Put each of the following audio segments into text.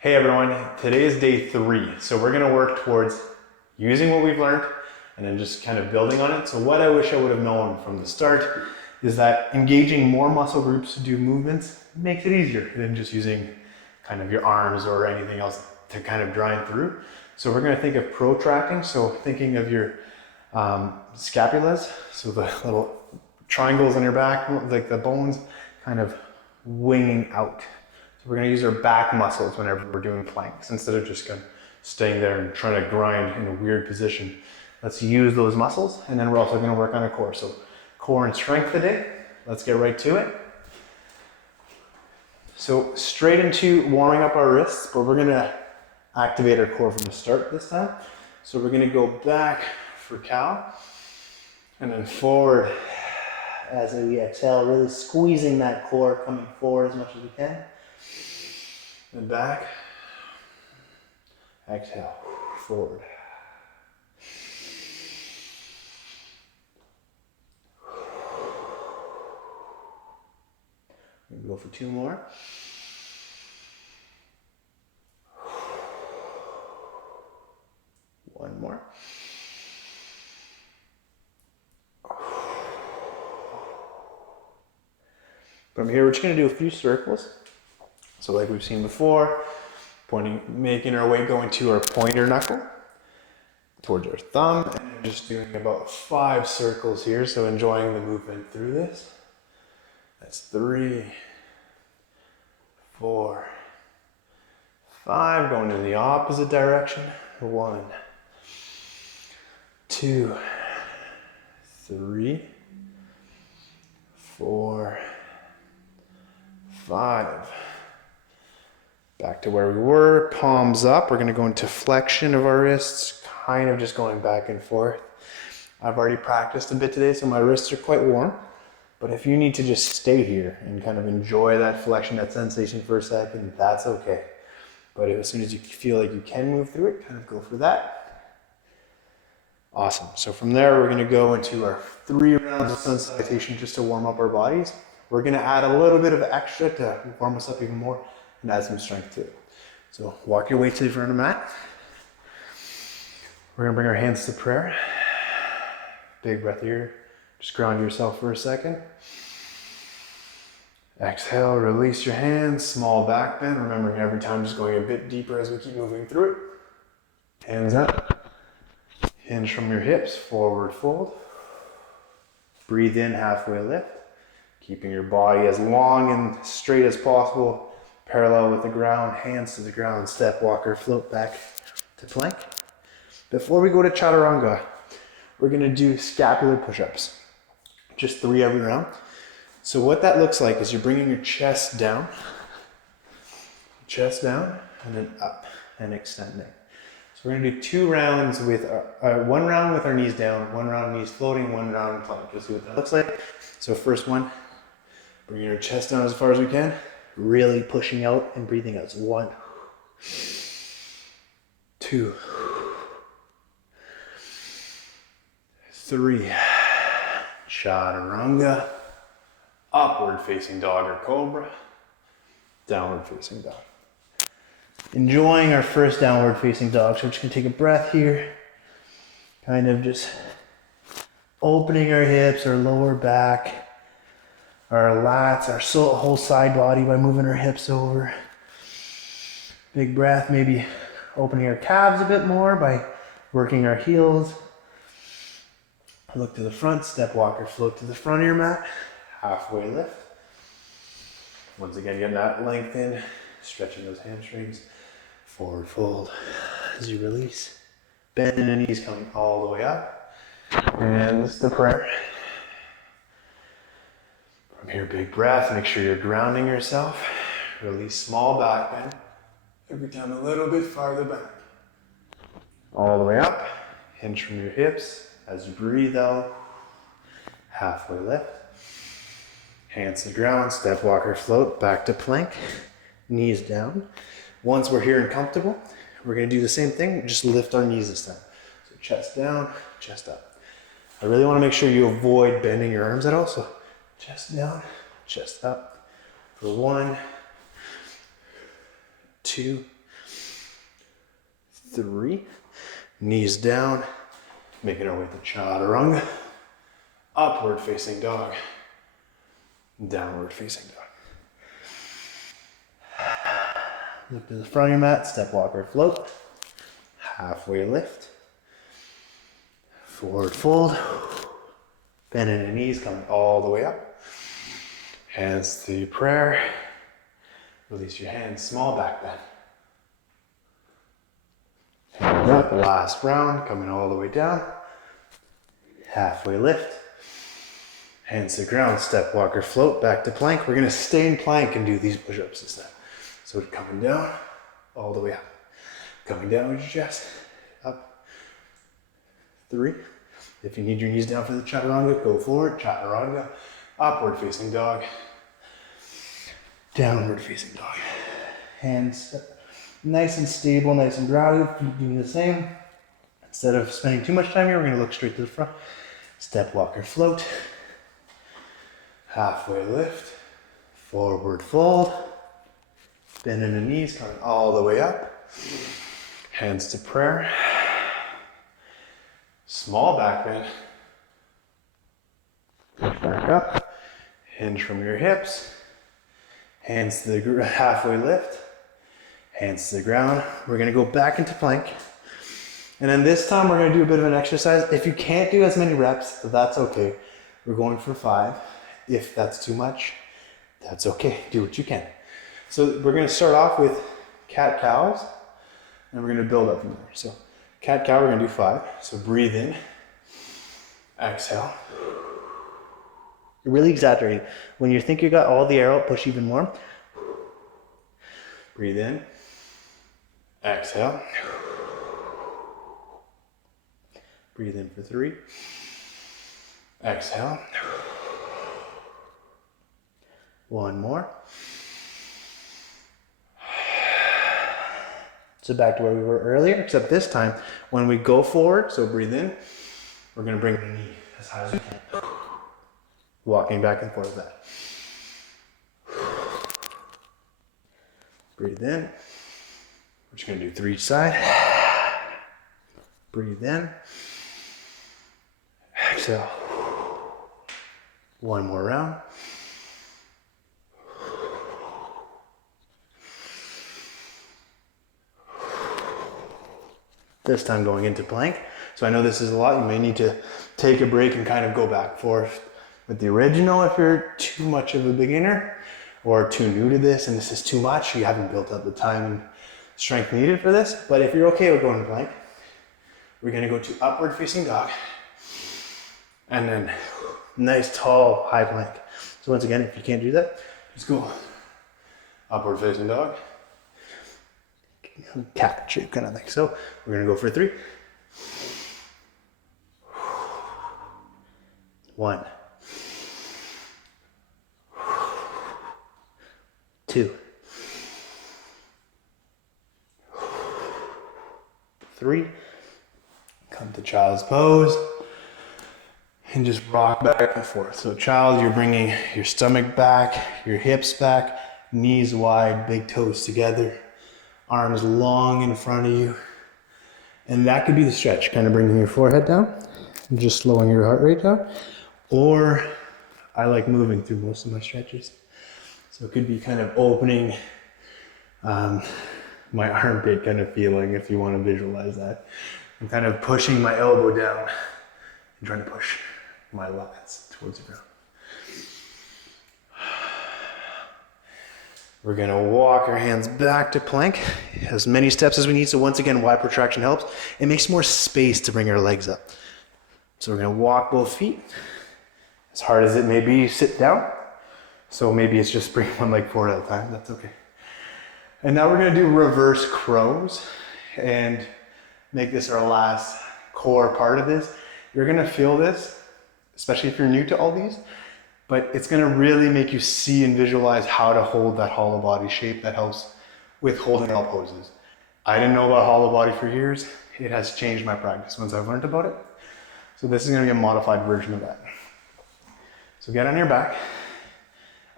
Hey everyone, today is day 3. So we're gonna work towards using what we've learned and then just kind of building on it. So what I wish I would have known from the start is that engaging more muscle groups to do movements makes it easier than just using kind of your arms or anything else to kind of grind through. So we're gonna think of protracting. So thinking of your scapulas, so the little triangles on your back, like the bones kind of winging out. So we're gonna use our back muscles whenever we're doing planks instead of just kind of staying there and trying to grind in a weird position. Let's use those muscles, and then we're also gonna work on our core. So core and strength today. Let's get right to it. So straight into warming up our wrists, but we're gonna activate our core from the start this time. So we're gonna go back for cow, and then forward as we exhale, really squeezing that core, coming forward as much as we can. And back, exhale, forward. We're gonna go for 2 more. One more. From here, we're just gonna do a few circles. So like we've seen before, making our way going to our pointer knuckle, towards our thumb, and just doing about 5 circles here. So enjoying the movement through this. That's 3, 4, 5, going in the opposite direction. 1, 2, 3, 4, 5. Back to where we were, palms up. We're gonna go into flexion of our wrists, kind of just going back and forth. I've already practiced a bit today, so my wrists are quite warm. But if you need to just stay here and kind of enjoy that flexion, that sensation for a second, that's okay. But as soon as you feel like you can move through it, kind of go for that. Awesome. So from there, we're gonna go into our 3 rounds of sun salutation just to warm up our bodies. We're gonna add a little bit of extra to warm us up even more and add some strength to it. So walk your way to the front of the mat. We're gonna bring our hands to prayer. Big breath here. Just ground yourself for a second. Exhale, release your hands, small back bend. Remembering every time just going a bit deeper as we keep moving through it. Hands up. Hinge from your hips, forward fold. Breathe in, halfway lift. Keeping your body as long and straight as possible. Parallel with the ground, hands to the ground, step, walker, float back to plank. Before we go to chaturanga, we're gonna do scapular push-ups. Just 3 every round. So what that looks like is you're bringing your chest down, and then up and extending. So we're gonna do 2 rounds with, 1 round with our knees down, 1 round knees floating, 1 round plank. You'll see what that looks like. So first one, bringing your chest down as far as we can. Really pushing out and breathing out. So 1, 2, 3. Chaturanga. Upward facing dog or cobra. Downward facing dog. Enjoying our first downward facing dog. So we're just gonna take a breath here. Kind of just opening our hips, our lower back, our lats, our whole side body by moving our hips over. Big breath, maybe opening our calves a bit more by working our heels. Look to the front, step, walker, float to the front of your mat. Halfway lift. Once again, getting that length in, stretching those hamstrings. Forward fold as you release. Bending the knees coming all the way up. And this is the prayer. From here, big breath. Make sure you're grounding yourself. Release small back bend. Every time a little bit farther back. All the way up. Hinge from your hips. As you breathe out, halfway lift. Hands to the ground, step, walker, float, back to plank. Knees down. Once we're here and comfortable, we're gonna do the same thing, just lift our knees this time. So chest down, chest up. I really wanna make sure you avoid bending your arms at all, so chest down, chest up. For 1, 2, 3. Knees down, making our way to chaturanga. Upward facing dog. Downward facing dog. Look to the front of your mat, step, walk, or float. Halfway lift. Forward fold. Bending the knees, coming all the way up. Hands to prayer. Release your hands, small back bend. Hands up, last round, coming all the way down. Halfway lift. Hands to ground, step, walk, or float, back to plank. We're gonna stay in plank and do these push-ups this time. So coming down, all the way up. Coming down with your chest, up. 3. If you need your knees down for the chaturanga, go for it. Chaturanga, upward facing dog. Downward facing dog. Hands nice and stable, nice and grounded. Keep doing the same. Instead of spending too much time here, we're gonna look straight to the front. Step, walk, or float. Halfway lift. Forward fold. Bending the knees, coming all the way up. Hands to prayer. Small back bend. Lift back up. Hinge from your hips. Hands to the halfway lift. Hands to the ground. We're gonna go back into plank. And then this time we're gonna do a bit of an exercise. If you can't do as many reps, that's okay. We're going for 5. If that's too much, that's okay. Do what you can. So we're gonna start off with cat cows, and we're gonna build up from there. So cat cow, we're gonna do 5. So breathe in, exhale. Really exaggerate. When you think you got all the air out, push even more. Breathe in, exhale. Breathe in for 3. Exhale. 1 more. So back to where we were earlier, except this time, when we go forward, so breathe in, we're gonna bring the knee as high as we can. Walking back and forth with that. Breathe in. We're just gonna do 3 each side. Breathe in. Exhale. 1 more round. This time going into plank. So I know this is a lot. You may need to take a break and kind of go back and forth with the original if you're too much of a beginner or too new to this and this is too much. You haven't built up the time and strength needed for this. But if you're okay with going to plank, we're gonna go to upward facing dog. And then nice tall high plank. So once again, if you can't do that, just go upward facing dog. Cat shape kind of thing. So we're gonna go for 3. 1. 2. 3. Come to child's pose and just rock back and forth. So child, you're bringing your stomach back, your hips back, knees wide, big toes together. Arms long in front of you. And that could be the stretch, kind of bringing your forehead down and just slowing your heart rate down. Or I like moving through most of my stretches. So it could be kind of opening my armpit kind of feeling if you want to visualize that. I'm kind of pushing my elbow down and trying to push my lats towards the ground. We're gonna walk our hands back to plank, as many steps as we need. So once again, wide protraction helps. It makes more space to bring our legs up. So we're gonna walk both feet. As hard as it may be, sit down. So maybe it's just bring one leg forward at a time, that's okay. And now we're gonna do reverse crows and make this our last core part of this. You're gonna feel this, especially if you're new to all these, but it's gonna really make you see and visualize how to hold that hollow body shape that helps with holding all poses. I didn't know about hollow body for years. It has changed my practice once I've learned about it. So this is gonna be a modified version of that. So get on your back.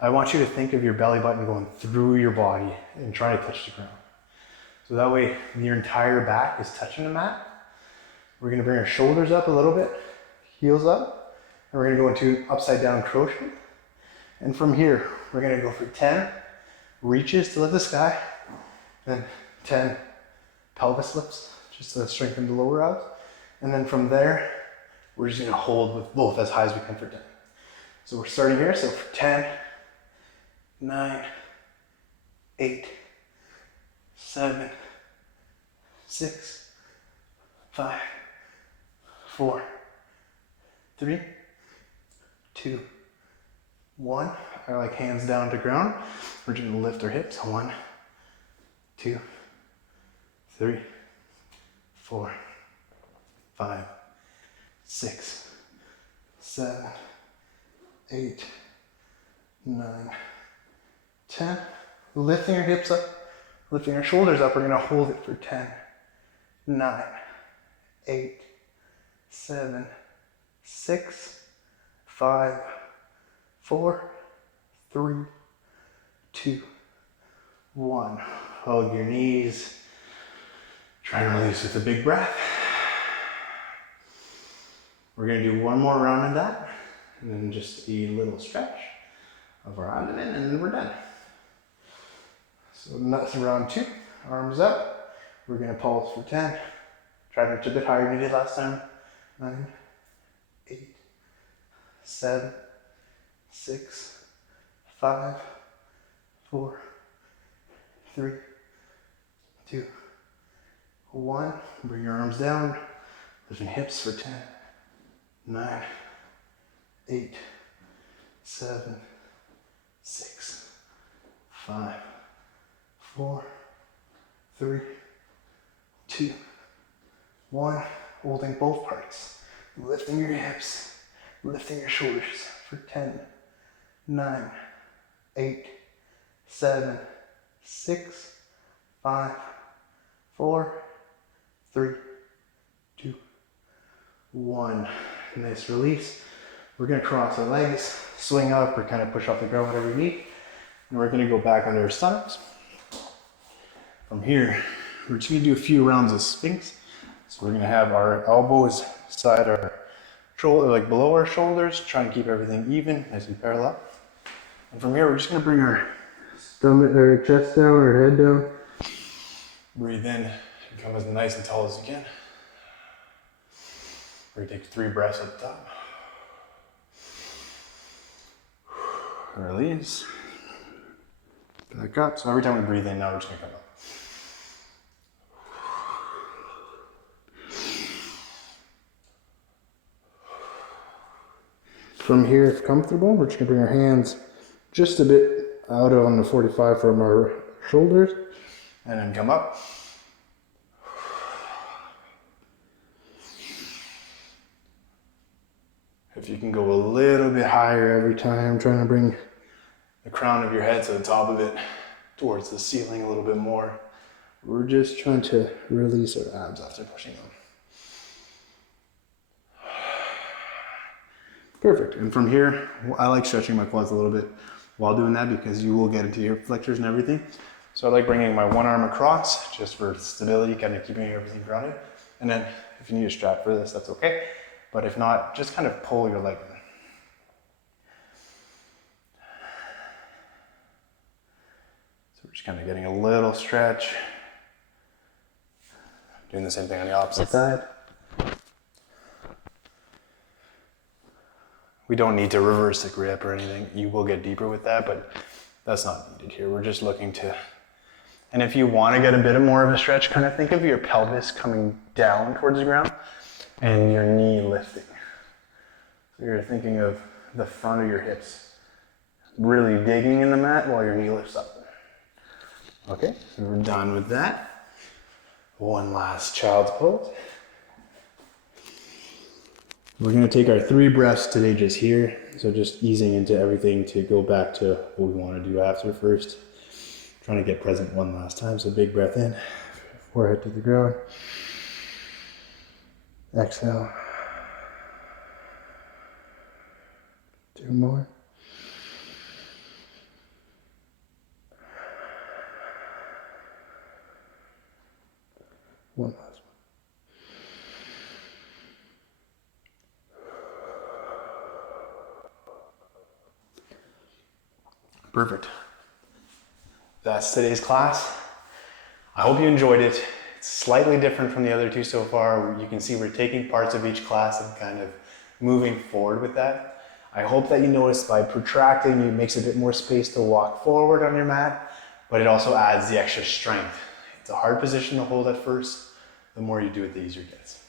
I want you to think of your belly button going through your body and try to touch the ground. So that way your entire back is touching the mat. We're gonna bring our shoulders up a little bit, heels up, and we're gonna go into upside down crochet. And from here, we're gonna go for 10 reaches to lift the sky, and 10 pelvis lifts, just to strengthen the lower abs. And then from there, we're just gonna hold with both as high as we can for 10. So we're starting here, so for 10, 9, 8, 7, 6, 5, 4, 3, 2, 1. I like hands down to ground. We're just gonna lift our hips. 1, 2, 3, 4, 5, 6, 7, 8, 9, 10. Lifting your hips up, lifting our shoulders up. We're gonna hold it for 10, 9, 8, 7, 6, 5, 4, 3, 2, 1. Hug your knees. Try and release with a big breath. We're gonna do one more round of that, and then just a little stretch of our abdomen, and then we're done. So that's round 2, arms up. We're gonna pulse for 10. Try to reach a bit higher than you did last time. 9, 8, 7, 6, 5, 4, 3, 2, 1. Bring your arms down, lifting hips for 10, 9, 8, 7, 6, 5, 4, 3, 2, 1. Holding both parts. Lifting your hips, lifting your shoulders for 10, 9, 8, 7, 6, 5, 4, 3, 2, 1. Nice release. We're gonna cross our legs, swing up, or kind of push off the ground, whatever you need. And we're gonna go back under our stomachs. From here, we're just gonna do a few rounds of Sphinx. So we're gonna have our elbows side our shoulder, like below our shoulders, trying to keep everything even, nice and parallel. And from here, we're just gonna bring our stomach, or chest down, or head down. Breathe in and come as nice and tall as you can. We're gonna take 3 breaths at the top. Release. Back up. So every time we breathe in, now we're just gonna come up. From here, if comfortable, we're just gonna bring our hands just a bit out on the 45 from our shoulders, and then come up. If you can go a little bit higher every time, trying to bring the crown of your head to the top of it, towards the ceiling a little bit more. We're just trying to release our abs after pushing them. Perfect. And from here, I like stretching my quads a little bit while doing that, because you will get into your flexors and everything. So I like bringing my one arm across just for stability, kind of keeping everything grounded. And then if you need a strap for this, that's okay. But if not, just kind of pull your leg in. So we're just kind of getting a little stretch. Doing the same thing on the opposite side. We don't need to reverse the grip or anything. You will get deeper with that, but that's not needed here. We're just looking to, and if you want to get a bit more of a stretch, kind of think of your pelvis coming down towards the ground and your knee lifting. So you're thinking of the front of your hips really digging in the mat while your knee lifts up. Okay, so we're done with that. One last child's pose. We're gonna take our 3 breaths today just here. So just easing into everything to go back to what we wanna do after first. Trying to get present one last time. So big breath in, forehead to the ground. Exhale. 2 more. One last one. Perfect. That's today's class. I hope you enjoyed it. It's slightly different from the other two so far. You can see we're taking parts of each class and kind of moving forward with that. I hope that you notice by protracting, it makes a bit more space to walk forward on your mat, but it also adds the extra strength. It's a hard position to hold at first. The more you do it, the easier it gets.